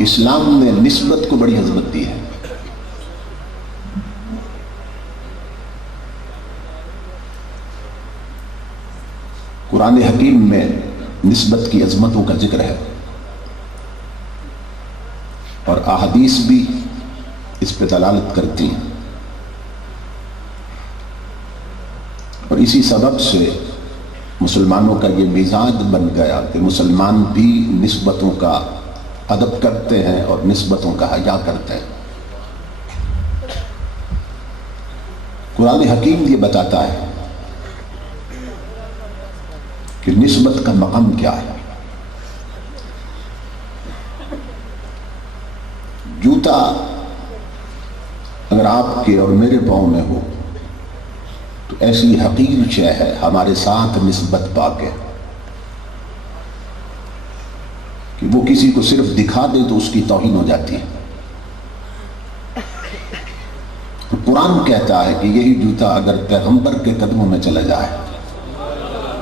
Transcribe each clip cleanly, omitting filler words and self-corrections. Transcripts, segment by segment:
اسلام نے نسبت کو بڑی عظمت دی ہے۔ قرآن حکیم میں نسبت کی عظمتوں کا ذکر ہے اور احادیث بھی اس پہ دلالت کرتی ہیں، اور اسی سبب سے مسلمانوں کا یہ مزاج بن گیا کہ مسلمان بھی نسبتوں کا ادب کرتے ہیں اور نسبتوں کا حیا کرتے ہیں۔ قرآن حکیم یہ بتاتا ہے کہ نسبت کا مقام کیا ہے۔ جوتا اگر آپ کے اور میرے پاؤں میں ہو تو ایسی حقیر شے ہے ہمارے ساتھ نسبت پا کے کہ وہ کسی کو صرف دکھا دے تو اس کی توہین ہو جاتی ہے۔ قرآن کہتا ہے کہ یہی جوتا اگر پیغمبر کے قدموں میں چلا جائے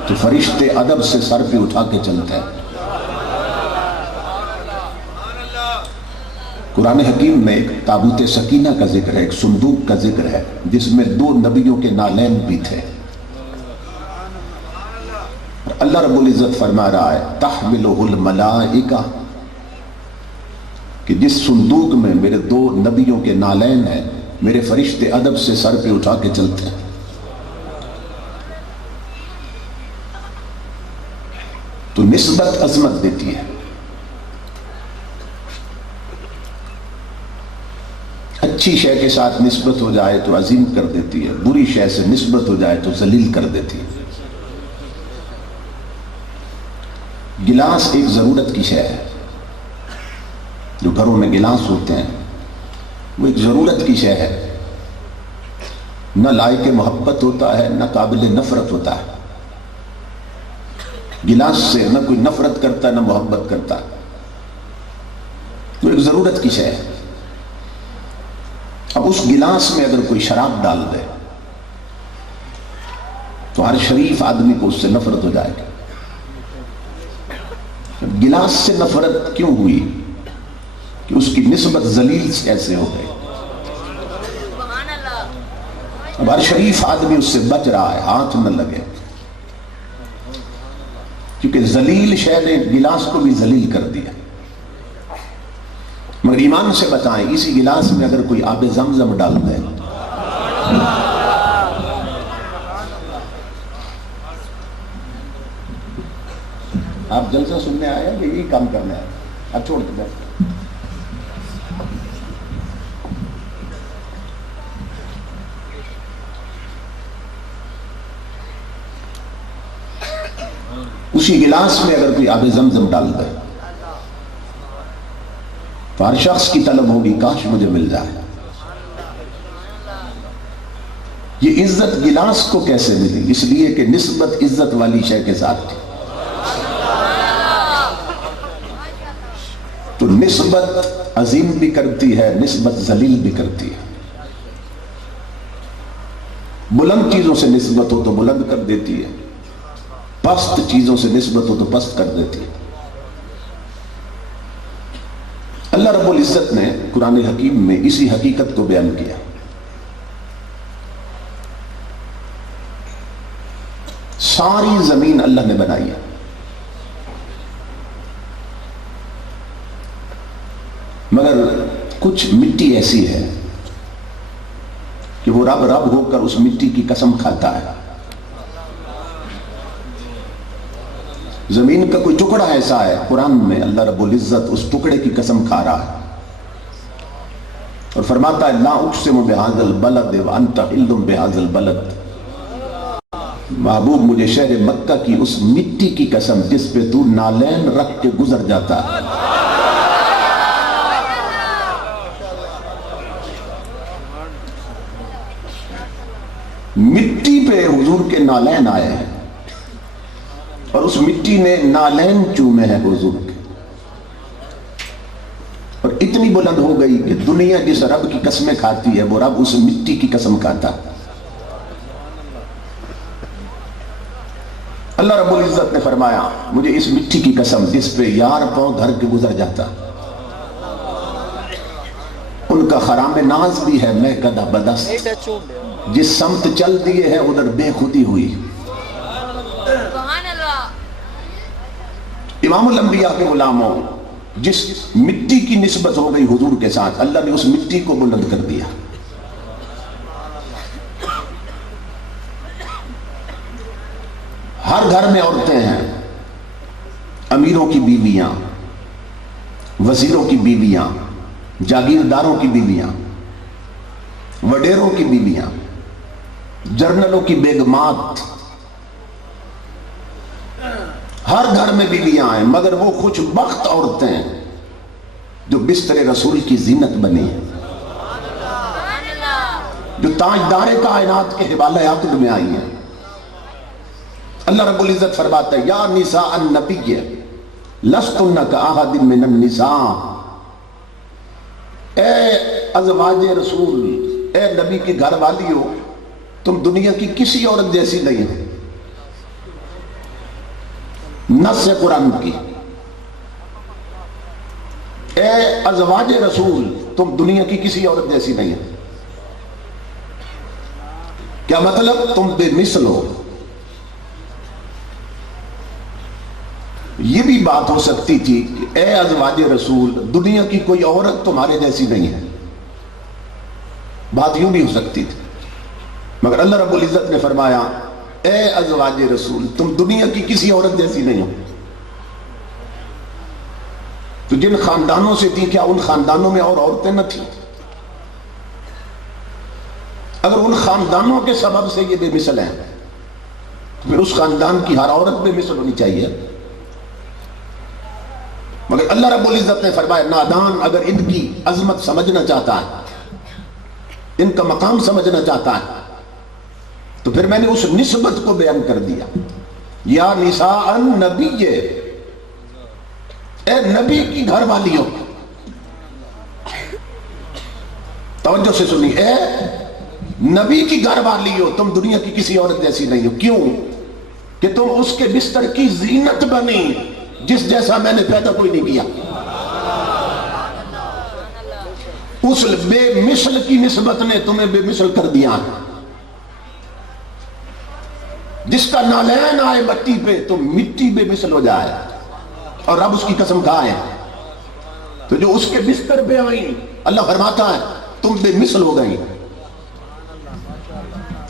تو فرشتے ادب سے سر پہ اٹھا کے چلتے ہیں۔ قرآن حکیم میں ایک تابوت سکینہ کا ذکر ہے، ایک صندوق کا ذکر ہے جس میں 2 نبیوں کے نالین بھی تھے۔ اللہ رب العزت فرما رہا ہے تحملہ الملائکہ، کہ جس صندوق میں میرے 2 نبیوں کے نالین ہیں، میرے فرشتے ادب سے سر پہ اٹھا کے چلتے ہیں۔ تو نسبت عظمت دیتی ہے۔ اچھی شے کے ساتھ نسبت ہو جائے تو عظیم کر دیتی ہے، بری شے سے نسبت ہو جائے تو ذلیل کر دیتی ہے۔ گلاس ایک ضرورت کی شے ہے، جو گھروں میں گلاس ہوتے ہیں وہ ایک ضرورت کی شے ہے، نہ لائق محبت ہوتا ہے نہ قابل نفرت ہوتا ہے۔ گلاس سے نہ کوئی نفرت کرتا نہ محبت کرتا، تو ایک ضرورت کی شے ہے۔ اب اس گلاس میں اگر کوئی شراب ڈال دے تو ہر شریف آدمی کو اس سے نفرت ہو جائے گی۔ گلاس سے نفرت کیوں ہوئی؟ کہ اس کی نسبت ذلیل سے ایسے ہو گئی۔ اب ہر شریف آدمی اس سے بچ رہا ہے، ہاتھ نہ لگے، کیونکہ ذلیل شے نے گلاس کو بھی ذلیل کر دیا۔ مگر ایمان سے بتائیں، اسی گلاس میں اگر کوئی آب زمزم ڈال دے، آپ جلسہ سننے آئے ہیں کہ یہی کام کرنا ہے؟ اب چھوڑ دیں۔ اسی گلاس میں اگر کوئی آب زمزم ڈال دے تو ہر شخص کی طلب ہوگی کاش مجھے مل جائے۔ یہ عزت گلاس کو کیسے ملی؟ اس لیے کہ نسبت عزت والی شے کے ساتھ تھی۔ تو نسبت عظیم بھی کرتی ہے، نسبت ذلیل بھی کرتی ہے۔ بلند چیزوں سے نسبت ہو تو بلند کر دیتی ہے، پست چیزوں سے نسبت ہو تو پست کر دیتی ہے۔ اللہ رب العزت نے قرآن حکیم میں اسی حقیقت کو بیان کیا۔ ساری زمین اللہ نے بنائی ہے، مگر کچھ مٹی ایسی ہے کہ وہ رب رب ہو کر اس مٹی کی قسم کھاتا ہے۔ زمین کا کوئی ٹکڑا ایسا ہے، قرآن میں اللہ رب العزت اس ٹکڑے کی قسم کھا رہا ہے اور فرماتا ہے لا اقسم بہذا البلد وانت حل بہذا البلد۔ محبوب مجھے شہر مکہ کی اس مٹی کی قسم جس پہ تو نالین رکھ کے گزر جاتا ہے۔ مٹی پہ حضور کے نالین آئے ہیں اور اس مٹی نے نالین چومے ہیں حضور کے، اور اتنی بلند ہو گئی کہ دنیا جس رب کی قسمیں کھاتی ہے وہ رب اس مٹی کی قسم کھاتا۔ اللہ رب العزت نے فرمایا مجھے اس مٹی کی قسم جس پہ یار پاؤں دھر کے گزر جاتا، ان کا خرام ناز بھی ہے میں کدا بدست، جس سمت چل دیے ہے ادھر بے خودی ہوئی۔ امام الانبیاء کے غلاموں، جس مٹی کی نسبت ہو گئی حضور کے ساتھ، اللہ نے اس مٹی کو بلند کر دیا۔ ہر گھر میں عورتیں ہیں، امیروں کی بیویاں، وزیروں کی بیویاں، جاگیرداروں کی بیویاں، وڈیروں کی بیویاں، جرنلوں کی بیگمات، ہر گھر میں بیویاں ہیں، مگر وہ خوش بخت عورتیں جو بستر رسول کی زینت بنی ہیں، جو تاجدار کائنات کے حوالہ عقد میں آئی ہیں۔ اللہ رب العزت فرماتا ہے یا نساء النبی لستن کاحد من النساء، اے ازواج رسول، اے نبی کی گھر والی ہو، تم دنیا کی کسی عورت جیسی نہیں ہو۔ نص قرآن کی، اے ازواج رسول تم دنیا کی کسی عورت جیسی نہیں ہو۔ کیا مطلب؟ تم بے مثل ہو۔ یہ بھی بات ہو سکتی تھی کہ اے ازواج رسول دنیا کی کوئی عورت تمہارے جیسی نہیں ہے، بات یوں بھی ہو سکتی تھی، مگر اللہ رب العزت نے فرمایا اے ازواج رسول تم دنیا کی کسی عورت جیسی نہیں ہو۔ تو جن خاندانوں سے تھی، کیا ان خاندانوں میں اور عورتیں نہ تھیں؟ اگر ان خاندانوں کے سبب سے یہ بے مثل ہیں تو پھر اس خاندان کی ہر عورت بے مثل ہونی چاہیے۔ مگر اللہ رب العزت نے فرمایا نادان اگر ان کی عظمت سمجھنا چاہتا ہے، ان کا مقام سمجھنا چاہتا ہے، تو پھر میں نے اس نسبت کو بیان کر دیا، یا نساء النبی، اے نبی کی گھر والی ہو۔ توجہ سے سنی، اے نبی کی گھر والی ہو، تم دنیا کی کسی عورت جیسی نہیں ہو۔ کیوں؟ کہ تم اس کے بستر کی زینت بنی، جس جیسا میں نے پیدا کوئی نہیں کیا۔ اس بے مثل کی نسبت نے تمہیں بے مثل کر دیا۔ جس کا نالین آئے مٹی پہ تو مٹی بے مثل ہو جائے، اور رب اس کی قسم کھائے۔ تو جو اس کے بستر پہ آئیں، اللہ فرماتا ہے تم بے مثل ہو گئی۔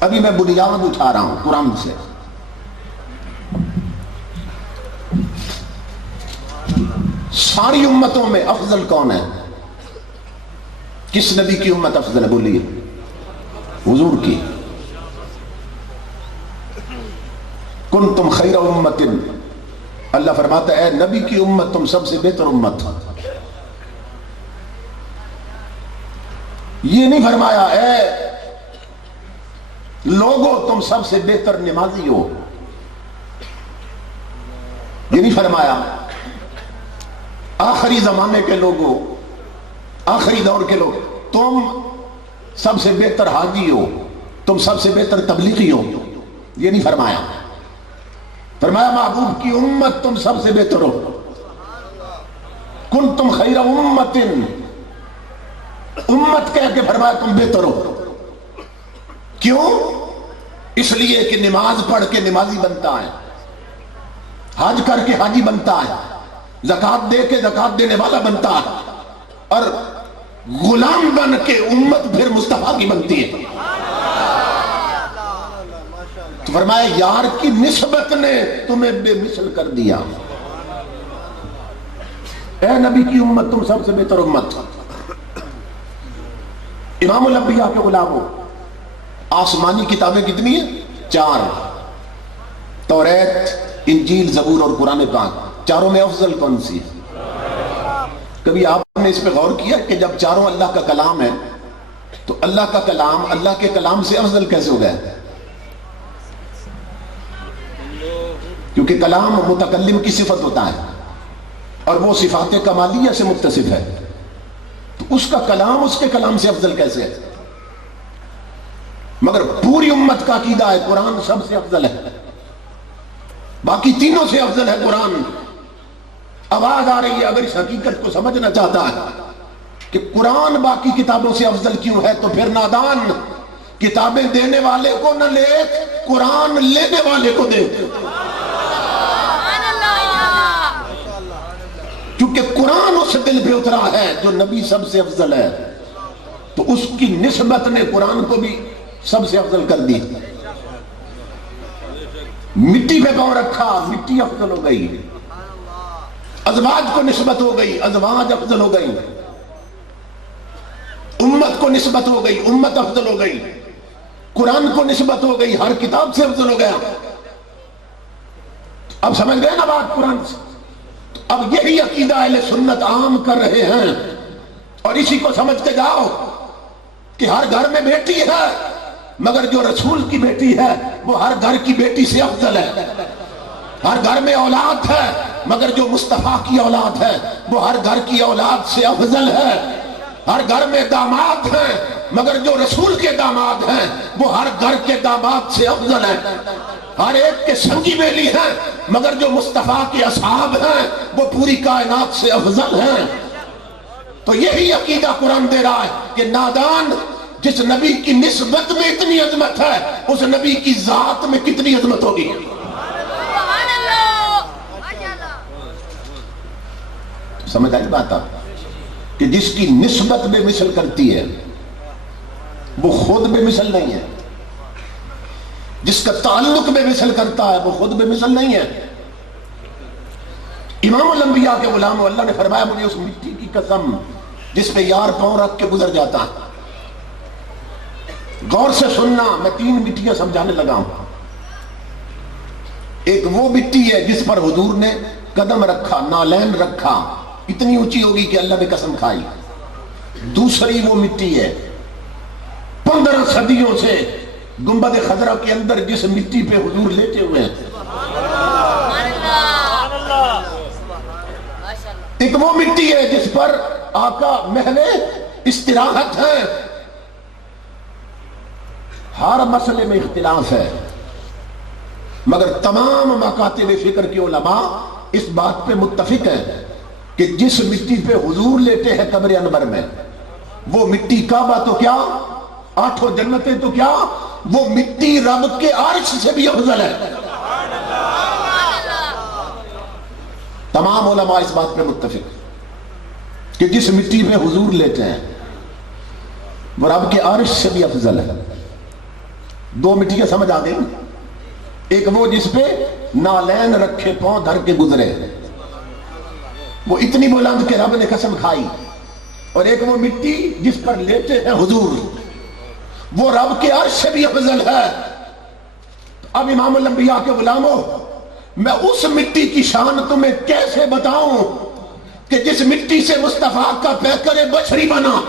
ابھی میں بنیاد اٹھا رہا ہوں قرآن سے۔ ساری امتوں میں افضل کون ہے؟ کس نبی کی امت افضل ہے؟ بولیے۔ حضور کی۔ کنتم خیر امت، اللہ فرماتا ہے اے نبی کی امت تم سب سے بہتر امت۔ یہ نہیں فرمایا اے لوگوں تم سب سے بہتر نمازی ہو، یہ نہیں فرمایا آخری زمانے کے لوگوں، آخری دور کے لوگ تم سب سے بہتر حاجی ہو، تم سب سے بہتر تبلیغی ہو، یہ نہیں فرمایا۔ فرمایا محبوب کی امت تم سب سے بہتر ہو۔ کنتم خیر امت، امت کہہ کے فرمایا تم بہتر ہو۔ کیوں؟ اس لیے کہ نماز پڑھ کے نمازی بنتا ہے، حج کر کے حاجی بنتا ہے، زکات دے کے زکات دینے والا بنتا ہے، اور غلام بن کے امت پھر مصطفیٰ کی بنتی ہے۔ تو فرمایا یار کی نسبت نے تمہیں بے مثل کر دیا۔ اے نبی کی امت تم سب سے بہتر امت۔ امام الانبیاء کے غلاموں، آسمانی کتابیں کتنی ہیں؟ 4، توریت، انجیل، زبور اور قرآن پاک۔ چاروں میں افضل کون سی ہے؟ کبھی آپ نے اس پہ غور کیا کہ جب چاروں اللہ کا کلام ہے تو اللہ کا کلام اللہ کے کلام سے افضل کیسے ہو گیا؟ کیونکہ کلام متکلم کی صفت ہوتا ہے اور وہ صفات کمالیہ سے متصف ہے، تو اس کا کلام اس کے کلام سے افضل کیسے ہے؟ مگر پوری امت کا عقیدہ ہے قرآن سب سے افضل ہے، باقی تینوں سے افضل ہے قرآن۔ آواز آ رہی ہے، اگر اس حقیقت کو سمجھنا چاہتا ہے کہ قرآن باقی کتابوں سے افضل کیوں ہے، تو پھر نادان کتابیں دینے والے کو نہ لے، قرآن لینے والے کو دے، کیونکہ قرآن اس دل پہ اترا ہے جو نبی سب سے افضل ہے، تو اس کی نسبت نے قرآن کو بھی سب سے افضل کر دی۔ مٹی پہ پاؤں رکھا، مٹی افضل ہو گئی، ازواج کو نسبت ہو گئی، ازواج افضل ہو گئی، امت کو نسبت ہو گئی، امت افضل ہو گئی، قرآن کو نسبت ہو گئی، ہر کتاب سے افضل ہو گیا۔ اب سمجھ گئے نا بات قرآن سے؟ اب یہی عقیدہ اہل سنت عام کر رہے ہیں، اور اسی کو سمجھتے جاؤ کہ ہر گھر میں بیٹی ہے، مگر جو رسول کی بیٹی ہے وہ ہر گھر کی بیٹی سے افضل ہے۔ ہر گھر میں اولاد ہے، مگر جو مصطفیٰ کی اولاد ہے وہ ہر گھر کی اولاد سے افضل ہے۔ ہر گھر میں داماد ہیں، مگر جو رسول کے داماد ہیں وہ ہر گھر کے داماد سے افضل ہیں۔ ہر ایک کے سنگی بیلی ہیں، مگر جو مصطفیٰ کے اصحاب ہیں وہ پوری کائنات سے افضل ہیں۔ تو یہی عقیدہ قرآن دے رہا ہے کہ نادان جس نبی کی نسبت میں اتنی عظمت ہے، اس نبی کی ذات میں کتنی عظمت ہوگی۔ سمجھ آئی بات آپ؟ کہ جس کی نسبت بے مثل کرتی ہے وہ خود بے مثل نہیں ہے، جس کا تعلق بے مثل کرتا ہے وہ خود بے مثل نہیں ہے۔ امام الانبیاء کے غلام اللہ نے فرمایا مجھے اس مٹی کی قسم جس پہ یار پاؤں رکھ کے گزر جاتا ہے۔ غور سے سننا، میں 3 مٹیاں سمجھانے لگا ہوں۔ ایک وہ مٹی ہے جس پر حضور نے قدم رکھا، نالین رکھا، اتنی اونچی ہوگی کہ اللہ نے قسم کھائی۔ دوسری وہ مٹی ہے 15 صدیوں سے گنبد خضرا کے اندر جس مٹی پہ حضور لیٹے ہوئے ہیں۔ ایک وہ مٹی ہے جس پر آقا محل استراحت ہے۔ ہر مسئلے میں اختلاف ہے، مگر تمام مکاتب فکر کے علماء اس بات پہ متفق ہیں کہ جس مٹی پہ حضور لیٹے ہیں قبر انور میں، وہ مٹی کعبہ تو کیا، 8 جنتیں تو کیا، وہ مٹی رب کے عرش سے بھی افضل ہے۔ تمام علماء اس بات پہ متفق کہ جس مٹی پہ حضور لیتے ہیں وہ رب کے عرش سے بھی افضل ہے۔ 2 مٹیاں سمجھ آ گئی؟ ایک وہ جس پہ نالین رکھے پاؤں دھر کے گزرے، وہ اتنی بلند کہ رب نے قسم کھائی، اور ایک وہ مٹی جس پر لیٹے ہیں حضور، وہ رب کے عرش سے بھی افضل ہے۔ اب امام الانبیاء کے غلاموں، میں اس مٹی کی شان تمہیں کیسے بتاؤں کہ جس مٹی سے مصطفیٰ کا پیکر بشری بنا،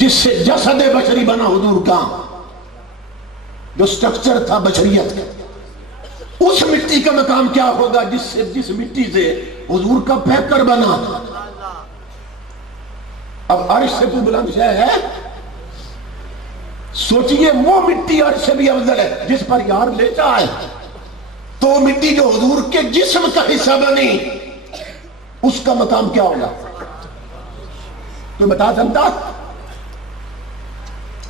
جس سے جسد بشری بنا حضور کا، جو سٹرکچر تھا بشریت کا، اس مٹی کا مقام کیا ہوگا جس مٹی سے حضور کا پیکر بنا۔ اب عرش سے کوئی بلند شے ہے؟ سوچئے وہ مٹی عرش سے بھی افضل ہے جس پر یار لیٹا ہے، تو وہ مٹی جو حضور کے جسم کا حصہ بنی، اس کا مقام کیا ہوگا؟ تو بتا سکتا؟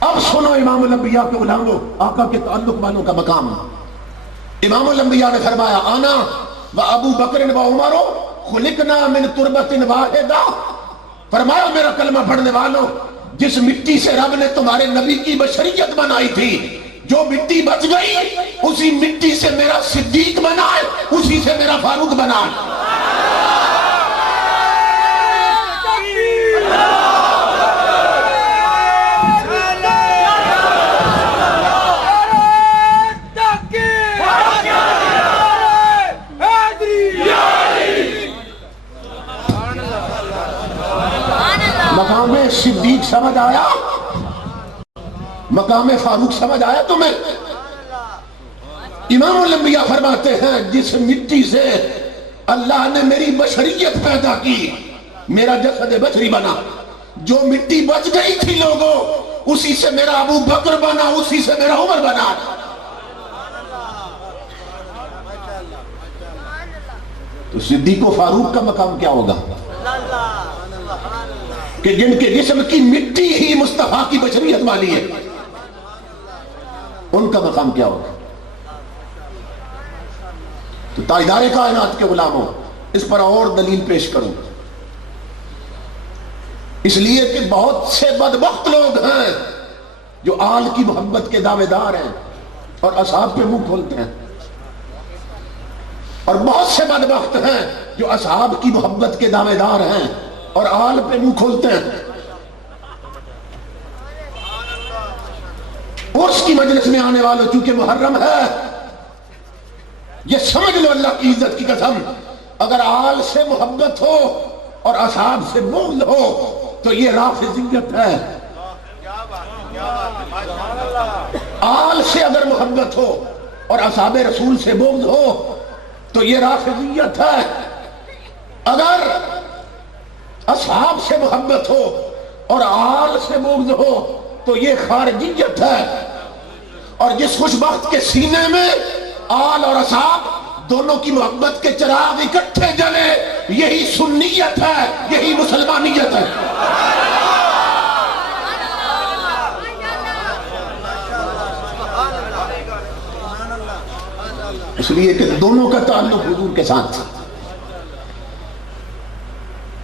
اب سنو امام الانبیاء کے غلاموں، آقا کے تعلق والوں کا مقام۔ امام الانبیاء نے فرمایا انا و ابو بکر و عمر خلقنا من تربت واحدہ، فرمایا میرا کلمہ پڑھنے والوں، جس مٹی سے رب نے تمہارے نبی کی بشریت بنائی تھی، جو مٹی بچ گئی اسی مٹی سے میرا صدیق بنا ہے، اسی سے میرا فاروق بنا ہے۔ مقام صدیق سمجھ آیا؟ مقام فاروق سمجھ آیا تمہیں؟ امام الانبیاء فرماتے ہیں جس مٹی سے اللہ نے میری بشریت پیدا کی، میرا جسد بشری بنا، جو مٹی بچ گئی تھی لوگوں، اسی سے میرا ابو بکر بنا، اسی سے میرا عمر بنا۔ تو صدیق و فاروق کا مقام کیا ہوگا کہ جن کے جسم کی مٹی ہی مصطفیٰ کی بشریت والی ہے، ان کا مقام کیا ہوگا؟ تو تاجدار کائنات کے غلاموں، اس پر اور دلیل پیش کروں، اس لیے کہ بہت سے بدبخت لوگ ہیں جو آل کی محبت کے دعوے دار ہیں اور اصحاب پہ منہ کھولتے ہیں، اور بہت سے بدبخت ہیں جو اصحاب کی محبت کے دعوے دار ہیں اور آل پہ منہ کھولتے ہیں۔ عرس کی مجلس میں آنے والوں چونکہ محرم ہے، یہ سمجھ لو اللہ کی عزت کی قسم، اگر آل سے محبت ہو اور اصحاب سے بغض ہو تو یہ رافضیت ہے۔ آل سے اگر محبت ہو اور اصحاب رسول سے بغض ہو تو یہ رافضیت ہے۔ اگر اصحاب سے محبت ہو اور آل سے بغض ہو تو یہ خارجیت ہے۔ اور جس خوش بخت کے سینے میں آل اور اصحاب دونوں کی محبت کے چراغ اکٹھے جلے، یہی سنیت ہے، یہی مسلمانیت ہے۔ اس لیے کہ دونوں کا تعلق حضور کے ساتھ،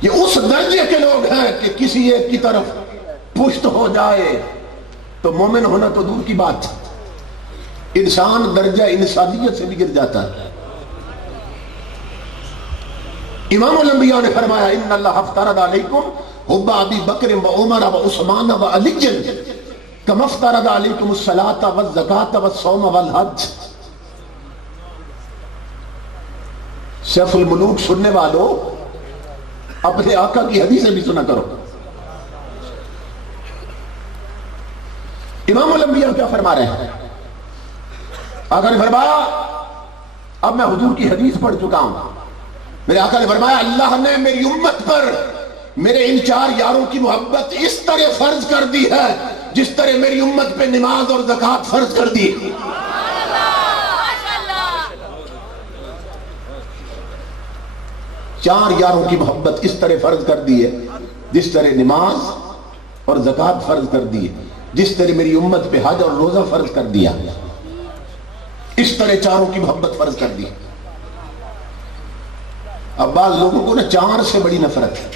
یہ اس درجے کے لوگ ہیں کہ کسی ایک کی طرف پشت ہو جائے تو مومن ہونا تو دور کی بات، انسان درجہ انسانیت سے بھی گر جاتا ہے۔ امام الانبیاء نے فرمایا ان اللہ افترض علیکم حب ابی بکر و عمر و عثمان و علی کما افترض علیکم الصلاۃ والزکاۃ والصوم والحج۔ سیف الملوک سننے والوں اپنے آقا کی حدیثیں بھی سنا کرو۔ امام الانبیاء کیا فرما رہے ہیں؟ آقا نے فرمایا، اب میں حضور کی حدیث پڑھ چکا ہوں، میرے آقا نے فرمایا اللہ نے میری امت پر میرے ان چار یاروں کی محبت اس طرح فرض کر دی ہے جس طرح میری امت پہ نماز اور زکوٰۃ فرض کر دی۔ چار یاروں کی محبت اس طرح فرض کر دی ہے جس طرح نماز اور زکوٰۃ فرض کر دی ہے، جس طرح میری امت پہ حج اور روزہ فرض کر دیا، اس طرح چاروں کی محبت فرض کر دی۔ اب بعض لوگوں کو نا چار سے بڑی نفرت ہے،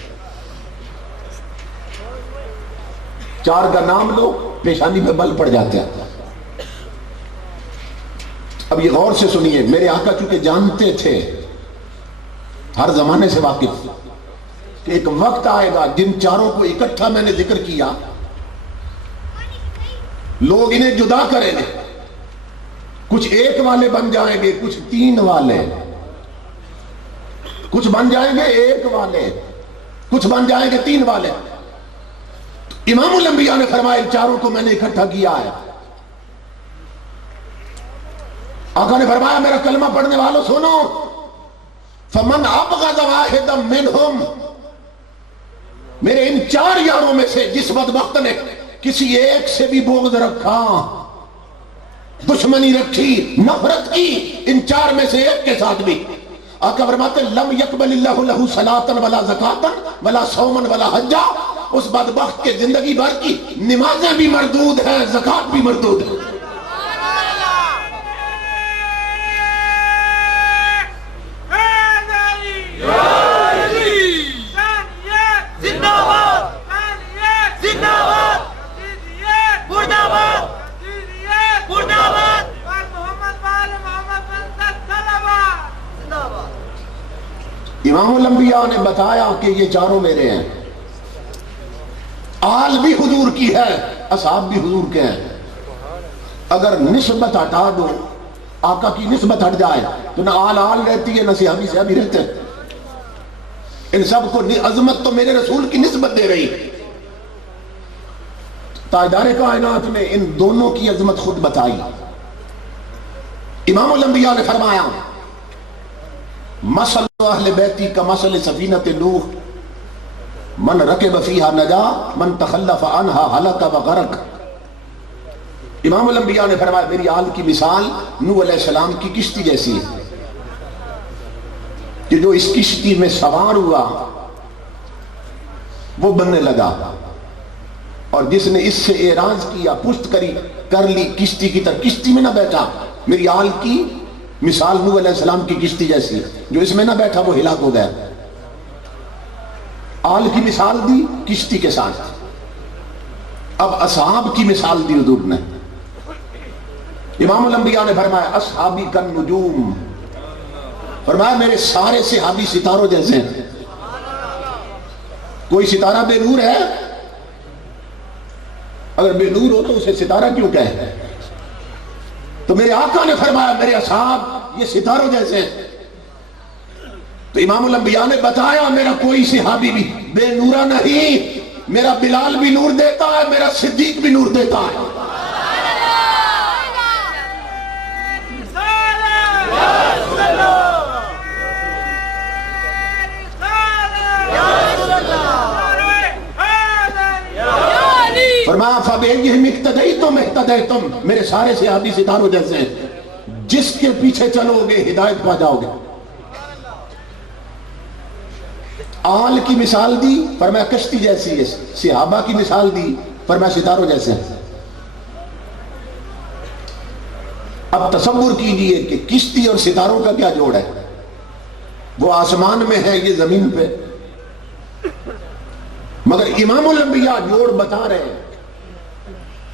چار کا نام لو پیشانی پہ بل پڑ جاتے ہیں۔ اب یہ غور سے سنیے، میرے آقا چونکہ جانتے تھے، ہر زمانے سے واقف، کہ ایک وقت آئے گا جن چاروں کو اکٹھا میں نے ذکر کیا، لوگ انہیں جدا کریں گے، کچھ ایک والے بن جائیں گے، کچھ تین والے، کچھ بن جائیں گے ایک والے، کچھ بن جائیں گے تین والے۔ امام الانبیاء نے فرمایا چاروں کو میں نے اکٹھا کیا ہے۔ آقا نے فرمایا میرا کلمہ پڑھنے والوں سنو، فمن ابغض واحدا منہم، میرے ان چار یاروں میں سے جس بدبخت نے کسی ایک سے بھی بغض رکھا، دشمنی رکھی، نفرت کی، ان چار میں سے ایک کے ساتھ بھی، آقا فرماتے لم یقبل اللہ لہ صلاۃ ولا زکاۃ ولا صوما ولا حجا، اس بدبخت کے زندگی بھر کی نمازیں بھی مردود ہیں، زکوٰۃ بھی مردود ہے۔ امام الانبیاء نے بتایا کہ یہ چاروں میرے ہیں، آل بھی حضور کی ہے، اصحاب بھی حضور کے ہیں۔ اگر نسبت ہٹا دو، آقا کی نسبت ہٹ جائے تو نہ آل رہتی ہے نہ صحابی صحابی رہتے ہیں۔ ان سب کو عظمت تو میرے رسول کی نسبت دے رہی۔ تاجدار کائنات نے ان دونوں کی عظمت خود بتائی۔ امام الانبیاء نے فرمایا مثل اہل بیتی کا مثل سفینۃ نوح من رکب فیہا نجا من تخلف عنہا ہلک وغرق۔ امام الانبیاء نے فرمایا میری آل کی مثال نوح علیہ السلام کی کشتی جیسی ہے کہ جو اس کشتی میں سوار ہوا وہ بننے لگا، اور جس نے اس سے اعراض کیا، پشت کر لی کشتی کی طرف، کشتی میں نہ بیٹھا، میری آل کی مثال نوح علیہ السلام کی کشتی جیسی ہے، جو اس میں نہ بیٹھا وہ ہلاک ہو گیا۔ آل کی مثال دی کشتی کے ساتھ، اب اصحاب کی مثال دی حضور نے۔ امام الانبیاء نے فرمایا اصحابی کن نجوم، فرمایا میرے سارے صحابی ستاروں جیسے ہیں۔ کوئی ستارہ بے نور ہے؟ اگر بے نور ہو تو اسے ستارہ کیوں کہے؟ تو میرے آقا نے فرمایا میرے اصحاب یہ ستاروں جیسے ہیں۔ تو امام الانبیاء نے بتایا میرا کوئی صحابی بھی بے نورہ نہیں، میرا بلال بھی نور دیتا ہے، میرا صدیق بھی نور دیتا ہے۔ فرمایا فَبِأَيِّهِمْ اقْتَدَيْتُمْ اهْتَدَيْتُمْ، میرے سارے صحابی ستاروں جیسے ہیں، جس کے پیچھے چلو گے ہدایت پا جاؤ گے۔ آل کی مثال دی، فرمایا کشتی جیسی ہے، صحابہ کی مثال دی، فرمایا ستاروں جیسے ہیں۔ اب تصور کیجئے کہ کشتی اور ستاروں کا کیا جوڑ ہے؟ وہ آسمان میں ہے، یہ زمین پہ، مگر امام الانبیاء جوڑ بتا رہے ہیں،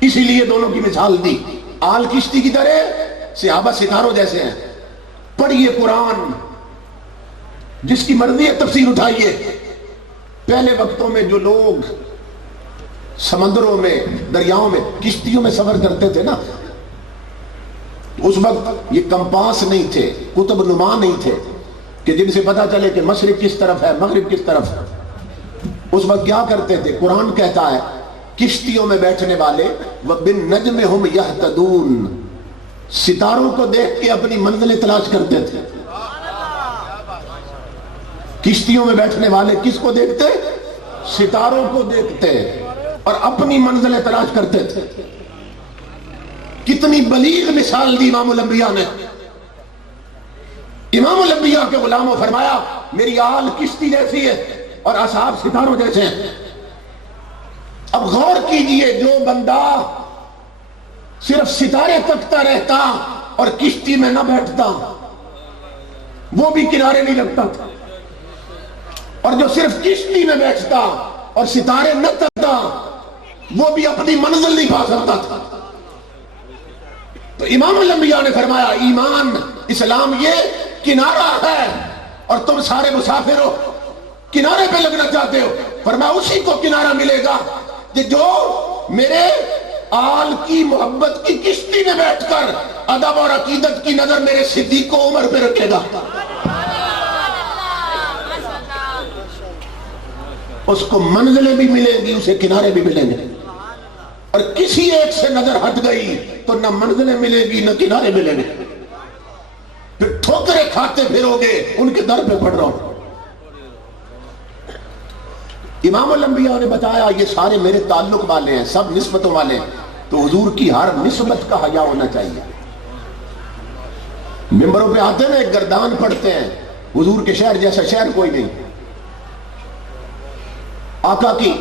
اسی لیے دونوں کی مثال دی۔ آل کشتی کی طرح، صحابہ ستاروں جیسے ہیں۔ پڑھیے قرآن، جس کی مرضی ہے تفسیر اٹھائیے۔ پہلے وقتوں میں جو لوگ سمندروں میں، دریاؤں میں، کشتیوں میں سفر کرتے تھے نا، اس وقت یہ کمپاس نہیں تھے، قطب نما نہیں تھے کہ جن سے پتا چلے کہ مشرق کس طرف ہے، مغرب کس طرف ہے۔ اس وقت کیا کرتے تھے؟ قرآن کہتا ہے کشتیوں میں بیٹھنے والے وَبِالنَّجْمِ هُمْ يَهْتَدُونَ، ستاروں کو دیکھ کے اپنی منزلیں تلاش کرتے تھے۔ کشتیوں میں بیٹھنے والے کس کو دیکھتے؟ ستاروں کو دیکھتے اور اپنی منزلیں تلاش کرتے تھے۔ کتنی بلیغ مثال دی امام الانبیاء نے۔ امام الانبیاء کے غلاموں فرمایا میری آل کشتی جیسی ہے اور اصحاب ستاروں جیسے ہیں۔ اب غور کیجئے، جو بندہ صرف ستارے تکتا رہتا اور کشتی میں نہ بیٹھتا وہ بھی کنارے نہیں لگتا تھا، اور جو صرف کشتی میں بیٹھتا اور ستارے نہ تکتا وہ بھی اپنی منزل نہیں پا سکتا تھا۔ تو امام الانبیاء نے فرمایا ایمان اسلام یہ کنارہ ہے اور تم سارے مسافر ہو، کنارے پہ لگنا چاہتے ہو۔ فرمایا اسی کو کنارہ ملے گا کہ جو میرے آل کی محبت کی کشتی میں بیٹھ کر ادب اور عقیدت کی نظر میرے صدیق و عمر پہ رکھے گا، اس کو منزلیں بھی ملیں گی، اسے کنارے بھی ملیں گے۔ اور کسی ایک سے نظر ہٹ گئی تو نہ منزلیں ملیں گی نہ کنارے ملیں گے، پھر ٹھوکریں کھاتے پھرو گے، ان کے در پہ پڑ رہا ہوں۔ امام الانبیاء نے بتایا یہ سارے میرے تعلق والے ہیں، سب نسبتوں والے ہیں، تو حضور کی ہر نسبت کا حیا ہونا چاہیے۔ ممبروں پہ آتے ہیں ایک گردان پڑھتے ہیں، حضور کے شہر جیسا شہر کوئی نہیں، آقا کی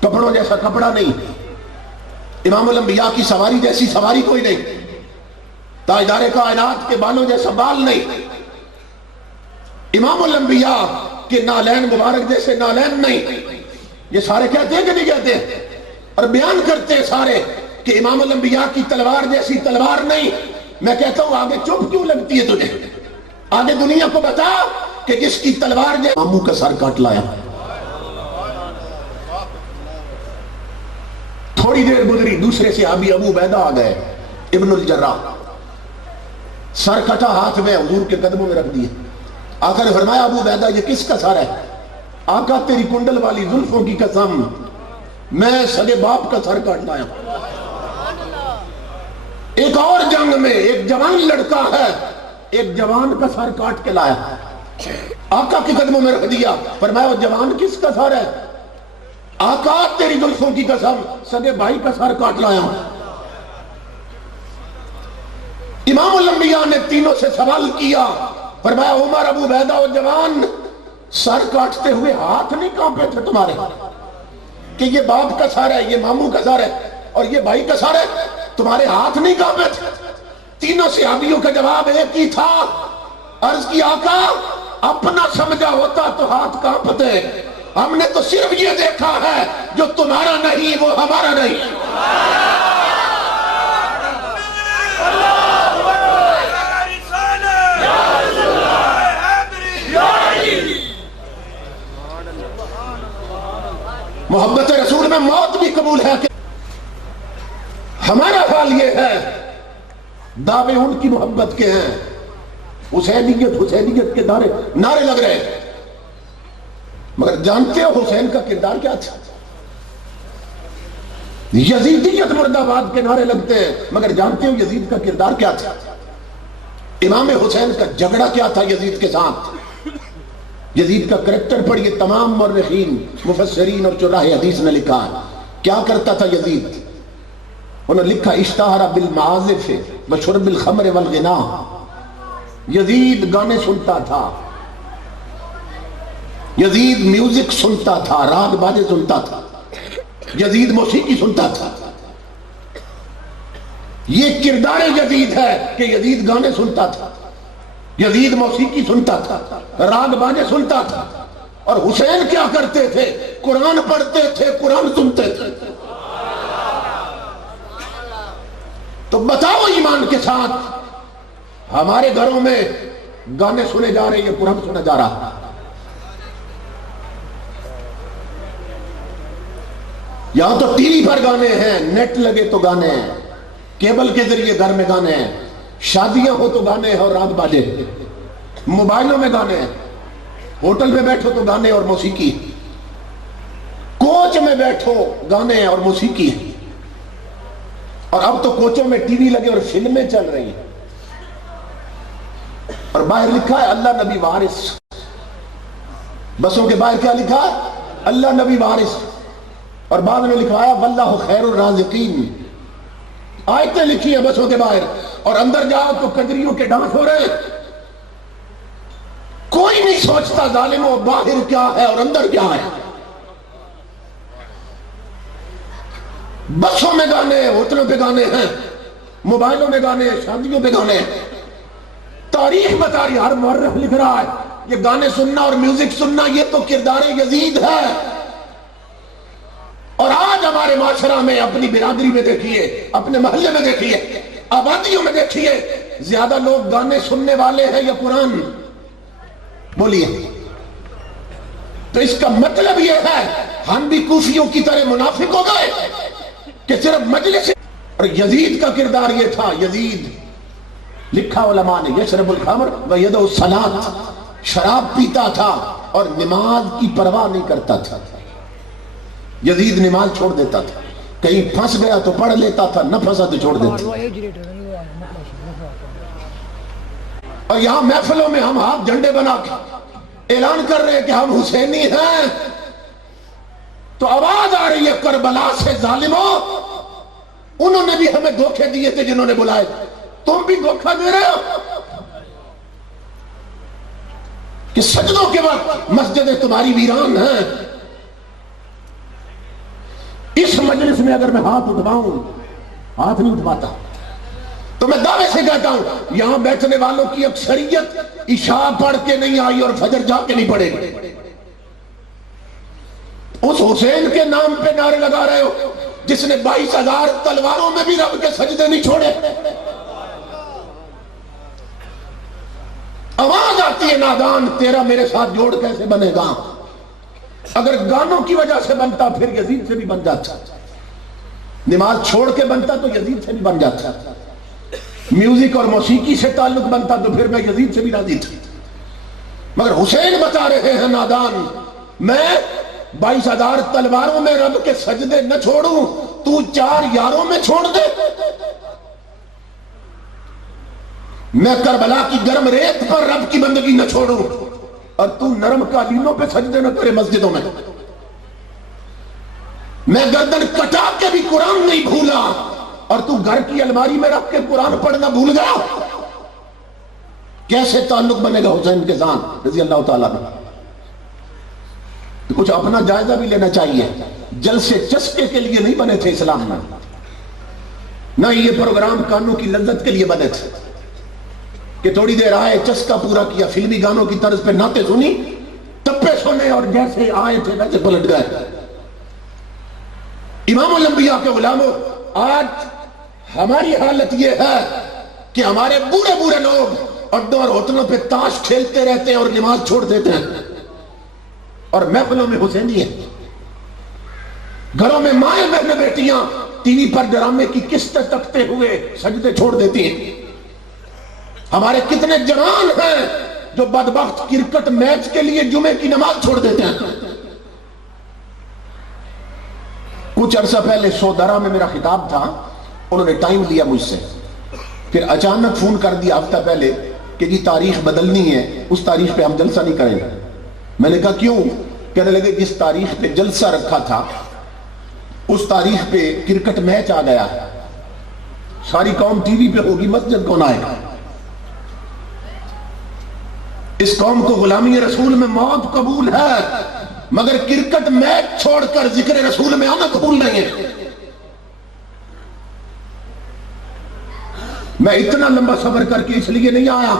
کپڑوں جیسا کپڑا نہیں، امام الانبیاء کی سواری جیسی سواری کوئی نہیں، تاجدار کائنات کے بالوں جیسا بال نہیں، امام الانبیاء کے نالین مبارک جیسے نالین نہیں۔ یہ سارے کہتے ہیں کہ نہیں کہتے ہیں؟ اور بیان کرتے ہیں سارے کہ امام الانبیاء کی تلوار جیسی تلوار نہیں۔ میں کہتا ہوں آگے چپ کیوں لگتی ہے تجھے؟ آگے دنیا کو بتا کہ جس کی تلوار جیسی، ماموں کا سر کاٹ لایا۔ تھوڑی دیر گزری، دوسرے صحابی ابو عبیدہ آ گئے ابن الجراح، سر کٹا ہاتھ میں حضور کے قدموں میں رکھ دیے۔ آقا نے فرمایا ابو عبیدہ یہ کس کا سر ہے؟ آقا تیری کنڈل والی زلفوں کی قسم میں سگے باپ کا سر کاٹ لایا۔ ایک اور جنگ میں ایک جوان لڑکا ہے، ایک جوان کا سر کاٹ کے لایا، آقا کے قدموں میں رکھ دیا۔ فرمایا وہ جوان کس کا سر ہے؟ آقا تیری زلفوں کی قسم سگے بھائی کا سر کاٹ لایا۔ امام الانبیاء نے تینوں سے سوال کیا فرمایا عمر ابو عبیدہ اور جوان سر کاٹتے ہوئے ہاتھ نہیں کانپے تھے تمہارے کہ یہ باپ کا سر ہے، یہ ماموں کا سر ہے اور یہ بھائی کا سر ہے؟ تمہارے ہاتھ نہیں کانپے تھے؟ تینوں صحابیوں کا جواب ایک ہی تھا. عرض کی آقا اپنا سمجھا ہوتا تو ہاتھ کانپتے، ہم نے تو صرف یہ دیکھا ہے جو تمہارا نہیں وہ ہمارا نہیں. محبت رسول میں موت بھی قبول ہے کہ ہمارا حال یہ ہے دعوے ان کی محبت کے ہیں، حسینیت کے نعرے لگ رہے ہیں، مگر جانتے ہو حسین کا کردار کیا تھا؟ یزیدیت مرد آباد کے نعرے لگتے ہیں مگر جانتے ہو یزید کا کردار کیا تھا؟ امام حسین کا جھگڑا کیا تھا یزید کے ساتھ؟ یزید کا کریکٹر پڑھیے، تمام مورخین مفسرین اور شراح حدیث نے لکھا ہے کیا کرتا تھا یزید. انہوں نے لکھا اشتہر بالمعازف وشرب الخمر والغنا. یزید گانے سنتا تھا، یزید میوزک سنتا تھا، راگ باجے سنتا تھا، یزید موسیقی سنتا تھا. یہ کردار یزید ہے کہ یزید گانے سنتا تھا، یزید موسیقی سنتا تھا، راگ باجے سنتا تھا. اور حسین کیا کرتے تھے؟ قرآن پڑھتے تھے، قرآن سنتے تھے. تو بتاؤ ایمان کے ساتھ ہمارے گھروں میں گانے سنے جا رہے ہیں، قرآن سنا جا رہا. یہاں تو ٹی وی پر گانے ہیں، نیٹ لگے تو گانے ہیں، کیبل کے ذریعے گھر میں گانے ہیں، شادیاں ہو تو گانے ہیں اور رات باجے، موبائلوں میں گانے ہیں، ہوٹل میں بیٹھو تو گانے اور موسیقی، کوچ میں بیٹھو گانے ہیں اور موسیقی. اور اب تو کوچوں میں ٹی وی لگے اور فلمیں چل رہی ہیں. اور باہر لکھا ہے اللہ نبی وارث. بسوں کے باہر کیا لکھا ہے؟ اللہ نبی وارث. اور بعد میں لکھوایا واللہ خیر الرازقین. آیتیں لکھی ہیں بسوں کے باہر اور اندر جاؤ تو کجریوں کے ڈانس ہو رہے. کوئی نہیں سوچتا ظالموں باہر کیا ہے اور اندر کیا ہے. بسوں میں گانے ہیں، ہوٹلوں پہ گانے ہیں، موبائلوں میں گانے ہیں، شادیوں پہ گانے ہیں. تاریخ بتا رہی، ہر مورخ لکھ رہا ہے یہ گانے سننا اور میوزک سننا یہ تو کردار یزید ہے. اور آج ہمارے معاشرہ میں اپنی برادری میں دیکھیے، اپنے محلے میں دیکھیے، آبادیوں میں دیکھیے، زیادہ لوگ گانے سننے والے ہیں یا قرآن؟ بولیے. تو اس کا مطلب یہ ہے ہم بھی کوفیوں کی طرح منافق ہو گئے کہ صرف مجلس. اور یزید کا کردار یہ تھا. یزید لکھا علماء نے یشرب الخمر ویدع الصلاۃ، شراب پیتا تھا اور نماز کی پرواہ نہیں کرتا تھا. یزید نماز چھوڑ دیتا تھا، کہیں پھنس گیا تو پڑھ لیتا تھا، نہ پھنسا تو چھوڑ دیتا تھا. اور یہاں محفلوں میں ہم ہاتھ جھنڈے بنا کے اعلان کر رہے ہیں کہ ہم حسینی ہیں. تو آواز آ رہی ہے کربلا سے ظالموں، انہوں نے بھی ہمیں دھوکے دیے تھے جنہوں نے بلائے، تم بھی دھوکہ دے رہے ہو کہ سجدوں کے وقت مسجدیں تمہاری ویران ہیں. اس مجلس میں اگر میں ہاتھ اٹھاؤں، ہاتھ نہیں اٹھاتا، تو میں دعوے سے کہتا ہوں یہاں بیٹھنے والوں کی اکثریت عشاء پڑھ کے نہیں آئی اور فجر جا کے نہیں پڑھے گی. اس حسین کے نام پہ نعرے لگا رہے ہو جس نے 22,000 تلواروں میں بھی رب کے سجدے نہیں چھوڑے. آواز آتی ہے نادان تیرا میرے ساتھ جوڑ کیسے بنے گا؟ اگر گانوں کی وجہ سے بنتا پھر یزید سے بھی بن جاتا، نماز چھوڑ کے بنتا تو یزید سے بھی بن جاتا، میوزک اور موسیقی سے تعلق بنتا تو پھر میں یزید سے بھی راضی تھا. مگر حسین بتا رہے ہیں نادان میں 22,000 تلواروں میں رب کے سجدے نہ چھوڑوں، تو 4 یاروں میں چھوڑ دے. میں کربلا کی گرم ریت پر رب کی بندگی نہ چھوڑوں اور تو نرم قالینوں پہ سجدے نہ کرے مسجدوں میں. میں گردن کٹا کے بھی قرآن نہیں بھولا اور تو گھر کی الماری میں رکھ کے قرآن پڑھنا بھول گیا. کیسے تعلق بنے گا حسین کے ساتھ رضی اللہ تعالیٰ عنہ؟ کچھ اپنا جائزہ بھی لینا چاہیے. جلسے چسکے کے لیے نہیں بنے تھے اسلام میں، نہ یہ پروگرام کانوں کی لذت کے لیے بنے تھے کہ تھوڑی دیر آئے، چسکا پورا کیا، فلمی گانوں کی طرز پہ نعتیں سنی، ٹپے سنے اور جیسے آئے تھے ویسے پلٹ گئے. امام الانبیاء کے غلاموں، آج ہماری حالت یہ ہے کہ ہمارے بوڑھے بوڑھے لوگ اڈوں اور ہوٹلوں پہ تاش کھیلتے رہتے ہیں اور نماز چھوڑ دیتے ہیں، اور محفلوں میں حسینی ہے. گھروں میں مائیں بہنیں بیٹیاں ٹی وی پر ڈرامے کی قسطیں تکتے ہوئے سجدے چھوڑ دیتی ہیں. ہمارے کتنے جوان ہیں جو بدبخت کرکٹ میچ کے لیے جمعے کی نماز چھوڑ دیتے ہیں. کچھ عرصہ پہلے سودرا میں میرا خطاب تھا، انہوں نے ٹائم لیا مجھ سے، پھر اچانک فون کر دیا ہفتہ پہلے کہ جی تاریخ بدلنی ہے، اس تاریخ پہ ہم جلسہ نہیں کریں گے. میں نے کہا کیوں؟ کہنے لگے جس تاریخ پہ جلسہ رکھا تھا اس تاریخ پہ کرکٹ میچ آ گیا، ساری قوم ٹی وی پہ ہوگی، مسجد کون آئے گا؟ اس قوم کو غلامی رسول میں موت قبول ہے، مگر کرکٹ میچ چھوڑ کر ذکر رسول میں آنا قبول نہیں ہے. میں اتنا لمبا صبر کر کے اس لیے نہیں آیا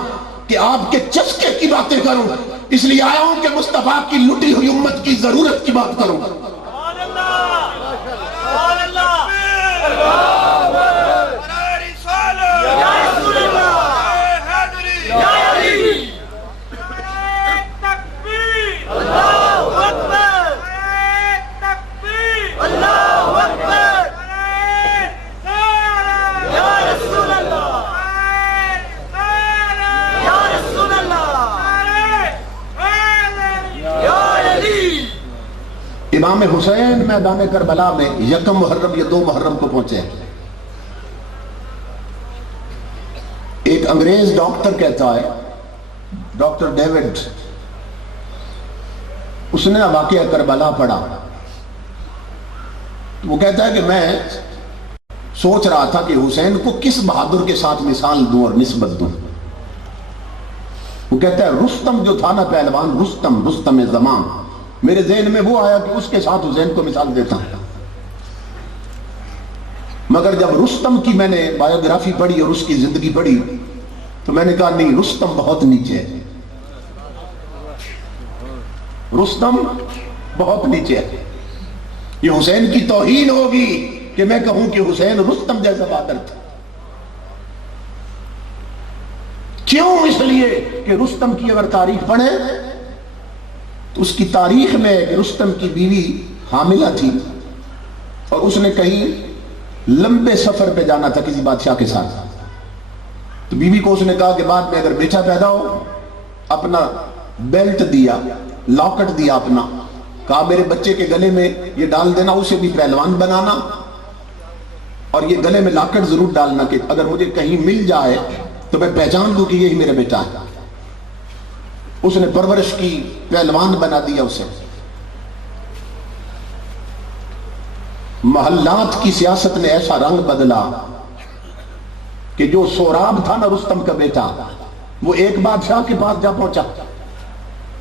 کہ آپ کے چسکے کی باتیں کروں، اس لیے آیا ہوں کہ مصطفیٰ کی لٹی ہوئی امت کی ضرورت کی بات کروں. امام حسین میدان کربلا میں یکم محرم یا 2 محرم کو پہنچے. ایک انگریز ڈاکٹر کہتا ہے، ڈاکٹر ڈیوڈ، اس نے واقعہ کربلا پڑھا. وہ کہتا ہے کہ میں سوچ رہا تھا کہ حسین کو کس بہادر کے ساتھ مثال دوں اور نسبت دوں. وہ کہتا ہے رستم جو تھا نا پہلوان، رستم زمان، میرے ذہن میں وہ آیا کہ اس کے ساتھ حسین کو مثال دیتا ہوں. مگر جب رستم کی میں نے بایوگرافی پڑھی اور اس کی زندگی پڑھی تو میں نے کہا نہیں، رستم بہت نیچے ہے، رستم بہت نیچے ہے. یہ حسین کی توہین ہوگی کہ میں کہوں کہ حسین رستم جیسا بہادر تھا. کیوں؟ اس لیے کہ رستم کی اگر تاریخ پڑھیں تو اس کی تاریخ میں کہ رستم کی بیوی حاملہ تھی اور اس نے کہیں لمبے سفر پہ جانا تھا کسی بادشاہ کے ساتھ. تو بیوی کو اس نے کہا کہ بعد میں اگر بیٹا پیدا ہو، اپنا بیلٹ دیا، لاکٹ دیا اپنا، کہا میرے بچے کے گلے میں یہ ڈال دینا، اسے بھی پہلوان بنانا، اور یہ گلے میں لاکٹ ضرور ڈالنا کہ اگر مجھے کہیں مل جائے تو میں پہچان دوں کہ یہی میرا بیٹا ہے. اس نے پرورش کی، پہلوان بنا دیا اسے. محلات کی سیاست نے ایسا رنگ بدلا کہ جو سوراب تھا نا رستم کا بیٹا، وہ ایک بادشاہ کے پاس جا پہنچا،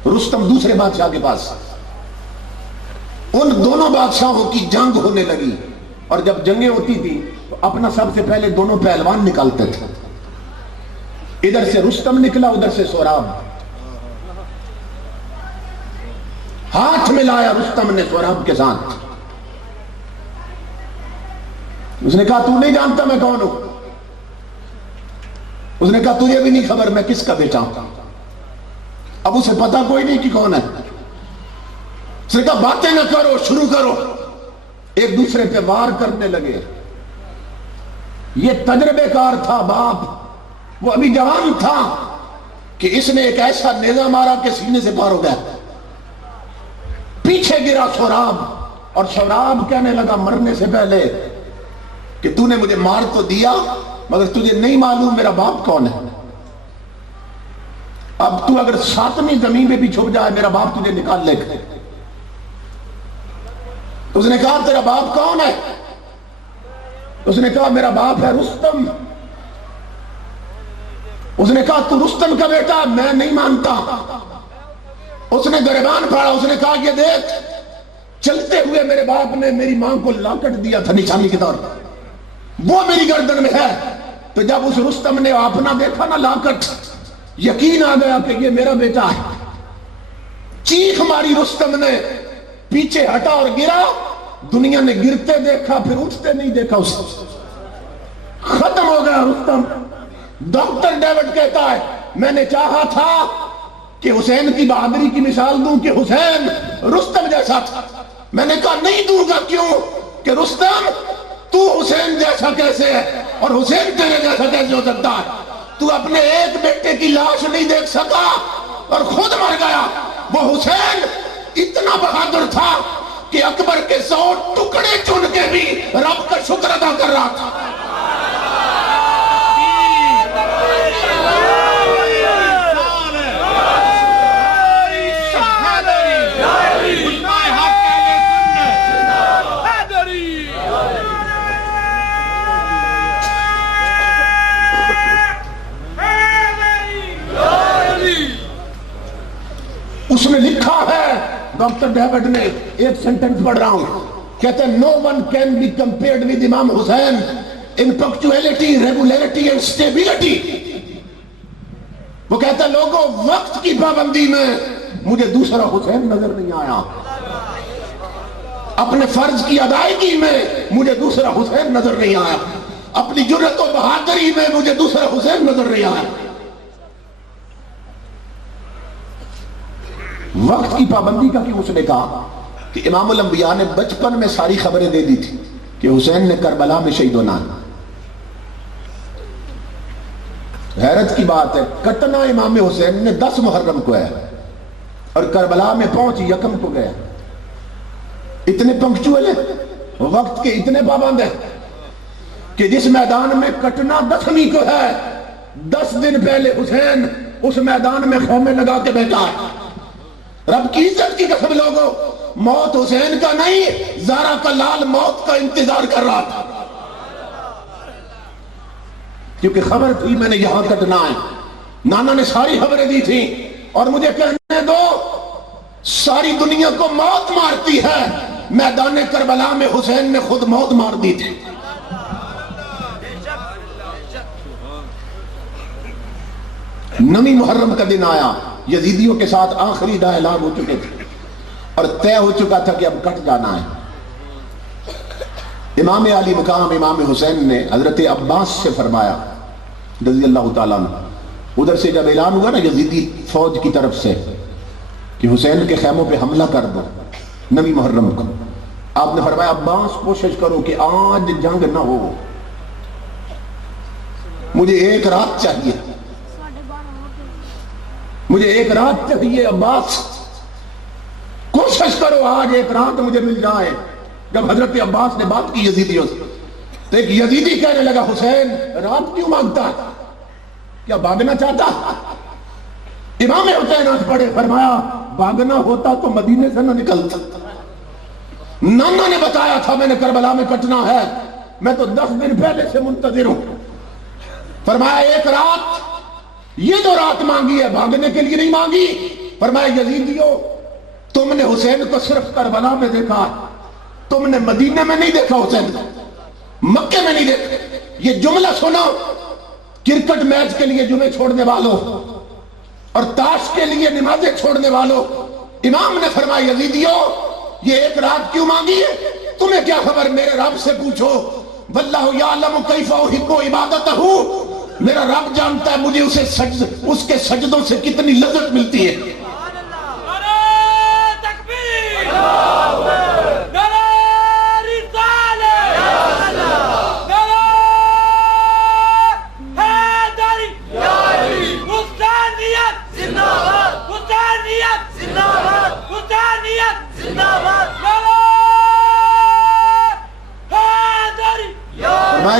رستم دوسرے بادشاہ کے پاس. ان دونوں بادشاہوں کی جنگ ہونے لگی، اور جب جنگیں ہوتی تھی تو اپنا سب سے پہلے دونوں پہلوان نکالتے تھے. ادھر سے رستم نکلا، ادھر سے سوراب. ہاتھ ملایا رستم نے سوراب کے ساتھ. اس نے کہا تو نہیں جانتا میں کون ہوں. اس نے کہا تجھے بھی نہیں خبر میں کس کا بیٹا ہوں. اب اسے پتا کوئی نہیں کہ کون ہے. اس نے کہا باتیں نہ کرو، شروع کرو. ایک دوسرے پہ وار کرنے لگے. یہ تجربے کار تھا باپ، وہ ابھی جوان تھا کہ اس نے ایک ایسا نیزہ مارا کہ سینے سے پار ہو گیا. پیچھے گرا سوراب، اور سوراب کہنے لگا مرنے سے پہلے کہ تو نے مجھے مار تو دیا مگر تجھے نہیں معلوم میرا باپ کون ہے. اب تو اگر 7ویں زمین میں بھی چھپ جائے میرا باپ تجھے نکال لے گا. اس نے کہا تیرا باپ کون ہے؟ اس نے کہا میرا باپ ہے رستم. اس نے کہا تو رستم کا بیٹا؟ میں نہیں مانتا۔ اس نے گریبان پھاڑا، اس نے کہا یہ دیکھ، چلتے ہوئے میرے باپ نے میری ماں کو لاکٹ دیا تھا نشانی کے طور پر، وہ میری گردن میں ہے۔ تو جب اس رستم نے اپنا دیکھا نا لاکٹ، یقین آ گیا کہ یہ میرا بیٹا ہے۔ چیخ ماری رستم نے، پیچھے ہٹا اور گرا۔ دنیا نے گرتے دیکھا، پھر اٹھتے نہیں دیکھا اسے۔ ختم ہو گیا رستم۔ ڈاکٹر ڈیوڈ کہتا ہے میں نے چاہا تھا کہ حسین کی بہادری کی مثال دوں کہ حسین رستم جیسا تھا، میں نے کہا نہیں دوں گا۔ کیوں کہ رستم تو حسین جیسا کیسے ہے اور حسین تیرے جیسا کیسے ہو سکتا ہے؟ تو اپنے ایک بیٹے کی لاش نہیں دیکھ سکا اور خود مر گیا۔ وہ حسین اتنا بہادر تھا کہ اکبر کے 100 ٹکڑے چن کے بھی رب کا شکر ادا کر رہا تھا۔ اس نے لکھا ہے، ڈاکٹر ڈیوڈ نے، ایک سینٹنس پڑھ رہا ہوں، کہتے ہیں no one can be compared with امام حسین in punctuality, regularity and stability۔ وہ کہتا ہے لوگوں وقت کی پابندی میں مجھے دوسرا حسین نظر نہیں آیا، اپنے فرض کی ادائیگی میں مجھے دوسرا حسین نظر نہیں آیا، اپنی جرأت و بہادری میں مجھے دوسرا حسین نظر نہیں آیا۔ وقت کی پابندی کا کیوں اس نے کہا کہ امام الانبیاء نے بچپن میں ساری خبریں دے دی تھی کہ حسین نے کربلا میں شہید ہونا ہے۔ حیرت کی بات ہے، کٹنا امام حسین نے 10 محرم کو ہے اور کربلا میں پہنچ 1 کو گیا۔ اتنے پنکچوئل ہیں، وقت کے اتنے پابند ہیں کہ جس میدان میں کٹنا 10ویں کو ہے، 10 دن پہلے حسین اس میدان میں خیمے لگا کے بیٹھا ہے۔ رب کی عزت کی قسم لوگوں، موت حسین کا نہیں، زارا کا لال موت کا انتظار کر رہا تھا، کیونکہ خبر تھی میں نے یہاں کٹنا ہے۔ نانا نے ساری خبریں دی تھی، اور مجھے کہنے دو ساری دنیا کو موت مارتی ہے، میدان کربلا میں حسین نے خود موت مار دی تھی۔ نویں محرم کا دن آیا، یزیدیوں کے ساتھ آخری اعلان ہو چکے تھے اور طے ہو چکا تھا کہ اب کٹ جانا ہے۔ امام علی مقام امام حسین نے حضرت عباس سے فرمایا رضی اللہ تعالیٰ عنہ، ادھر سے جب اعلان ہوا نا یزیدی فوج کی طرف سے کہ حسین کے خیموں پہ حملہ کر دو 9 محرم کو، آپ نے فرمایا عباس کوشش کرو کہ آج جنگ نہ ہو، مجھے 1 رات چاہیے، مجھے 1 رات چاہیے عباس، کوشش کرو آج 1 رات مجھے مل جائے۔ جب حضرت عباس نے بات کی یزیدیوں سے تو ایک یزیدی کہنے لگا حسین رات کیوں مانگتا ہے، کیا بھاگنا چاہتا؟ امام حسین آج پڑھے، فرمایا بھاگنا ہوتا تو مدینے سے نہ نکلتا، نانا نے بتایا تھا میں نے کربلا میں کٹنا ہے، میں تو 10 دن پہلے سے منتظر ہوں۔ فرمایا 1 رات، یہ جو رات مانگی ہے بھاگنے کے لیے نہیں مانگی۔ فرمایا یزیدیوں تم نے حسین کو صرف کربلا میں دیکھا، تم نے مدینے میں نہیں دیکھا، حسین مکے میں نہیں دیکھا۔ یہ جملہ سنو، کرکٹ میچ کے لیے جمعے چھوڑنے والوں اور تاش کے لیے نمازیں چھوڑنے والوں، امام نے فرمایا یزیدیوں یہ 1 رات کیوں مانگی ہے، تمہیں کیا خبر، میرے رب سے پوچھو، واللہ یعلم کیف احب عبادتہ، میرا رب جانتا ہے مجھے اس کے سجدوں سے کتنی لذت ملتی ہے۔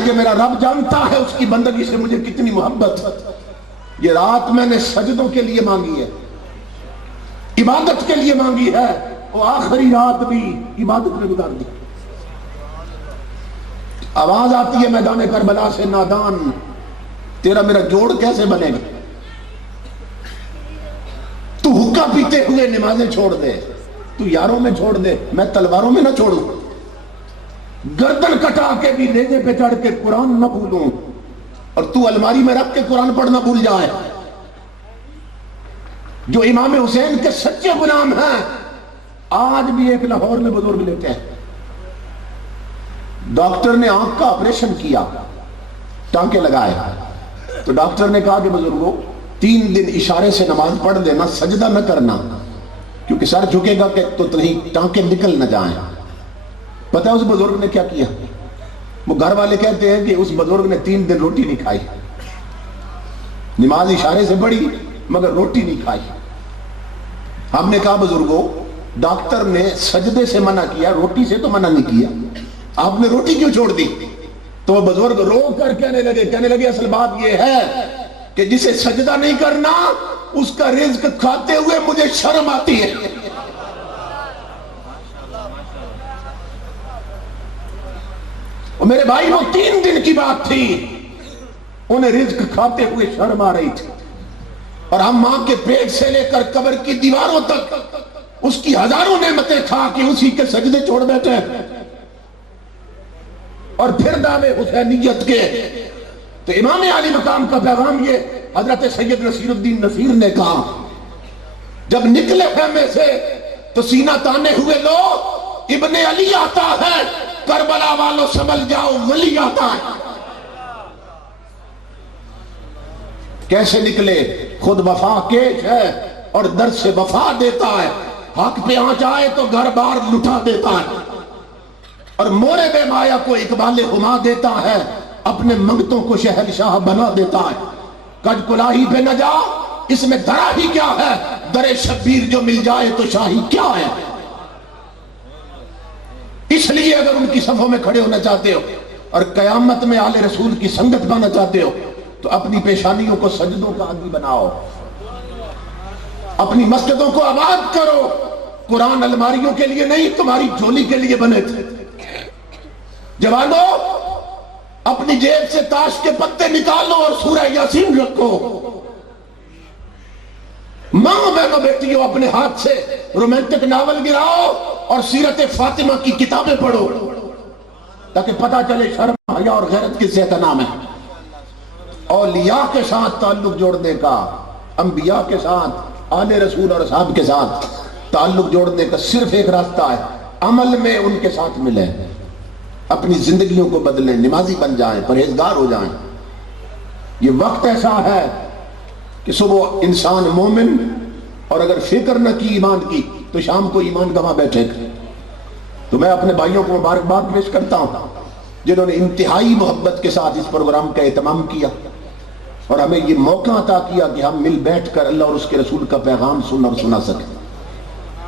کہ میرا رب جانتا ہے اس کی بندگی سے مجھے کتنی محبت، یہ رات میں نے سجدوں کے لیے مانگی ہے، عبادت کے لیے مانگی ہے، وہ آخری رات بھی عبادت میں گزار دی۔ آواز آتی ہے میدان کربلا سے، نادان تیرا میرا جوڑ کیسے بنے گا؟ تو حقہ پیتے ہوئے نمازیں چھوڑ دے، تو یاروں میں چھوڑ دے، میں تلواروں میں نہ چھوڑوں، گردن کٹا کے بھی نیزے پہ چڑھ کے قرآن نہ بھولوں، اور تو الماری میں رکھ کے قرآن پڑھنا بھول جائے۔ جو امام حسین کے سچے غلام ہیں، آج بھی ایک لاہور میں بزرگ لیتے ہیں، ڈاکٹر نے آنکھ کا آپریشن کیا، ٹانکے لگائے، تو ڈاکٹر نے کہا کہ بزرگوں 3 دن اشارے سے نماز پڑھ دینا، سجدہ نہ کرنا، کیونکہ سر جھکے گا کہ تو ٹانکے نکل نہ جائیں۔ پتہ ہے اس بزرگ نے کیا کیا؟ وہ گھر والے کہتے ہیں کہ اس بزرگ نے 3 دن روٹی نہیں کھائی، نماز اشارے سے پڑھی مگر روٹی نہیں کھائی۔ ہم نے کہا بزرگوں ڈاکٹر نے سجدے سے منع کیا، روٹی سے تو منع نہیں کیا، آپ نے روٹی کیوں چھوڑ دی؟ تو وہ بزرگ رو کر کہنے لگے اصل بات یہ ہے کہ جسے سجدہ نہیں کرنا اس کا رزق کھاتے ہوئے مجھے شرم آتی ہے۔ اور میرے بھائی وہ 3 دن کی بات تھی، انہیں رزق کھاتے ہوئے شرم آ رہی تھی، اور ہم ماں کے پیٹ سے لے کر قبر کی دیواروں تک اس کی ہزاروں نعمتیں کھا کے اسی کے سجدے چھوڑ بیٹھے، اور پھر دعوے حسینیت کے۔ تو امام علی مقام کا پیغام یہ حضرت سید نصیر الدین نصیر نے کہا، جب نکلے خیمے سے تو سینہ تانے ہوئے لو ابن علی آتا ہے، کربلا والوں سنبھل جاؤ ولی آتا ہے۔ کیسے نکلے؟ خود وفا کیش ہے اور در سے وفا دیتا ہے، حق پہ آنچ آئے تو گھر بار لٹا دیتا ہے، اور مورے بے مایا کو اقبال ہما دیتا ہے، اپنے منگتوں کو شہنشاہ بنا دیتا ہے۔ کج کلاہی پہ نہ جا، اس میں درا ہی کیا ہے، در شبیر جو مل جائے تو شاہی کیا ہے۔ اس لیے اگر ان کی صفوں میں کھڑے ہونا چاہتے ہو اور قیامت میں آل رسول کی سنگت پانا چاہتے ہو تو اپنی پیشانیوں کو سجدوں کا عادی بناؤ، اپنی مسجدوں کو آباد کرو۔ قرآن الماریوں کے لیے نہیں، تمہاری جھولی کے لیے بنے تھے۔ جوانو اپنی جیب سے تاش کے پتے نکالو اور سورہ یاسین رکھو، ماں بہنوں بیٹیوں اپنے ہاتھ سے رومانٹک ناول گراؤ اور سیرت فاطمہ کی کتابیں پڑھو، تاکہ پتہ چلے شرم حیا اور غیرت کس سے کا نام ہے۔ اولیاء کے ساتھ تعلق جوڑنے کا، انبیاء کے ساتھ، آل رسول اور اصحاب کے ساتھ تعلق جوڑنے کا صرف ایک راستہ ہے، عمل میں ان کے ساتھ ملیں، اپنی زندگیوں کو بدلیں، نمازی بن جائیں، پرہیزگار ہو جائیں۔ یہ وقت ایسا ہے کہ صبح انسان مومن، اور اگر فکر نہ کی ایمان کی تو شام کو ایمان گنوا بیٹھے۔ تو میں اپنے بھائیوں کو مبارکباد پیش کرتا ہوں جنہوں نے انتہائی محبت کے ساتھ اس پروگرام کا اہتمام کیا اور ہمیں یہ موقع عطا کیا کہ ہم مل بیٹھ کر اللہ اور اس کے رسول کا پیغام سن اور سنا سکیں۔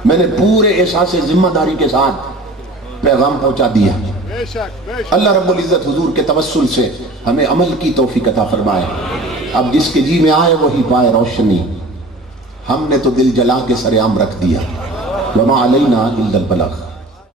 میں نے پورے احساس ذمہ داری کے ساتھ پیغام پہنچا دیا۔ اللہ رب العزت حضور کے توسل سے ہمیں عمل کی توفیق عطا فرمائے۔ اب جس کے جی میں آئے وہی پائے روشنی، ہم نے تو دل جلا کے سر عام رکھ دیا۔ وما علینا الا البلاغ۔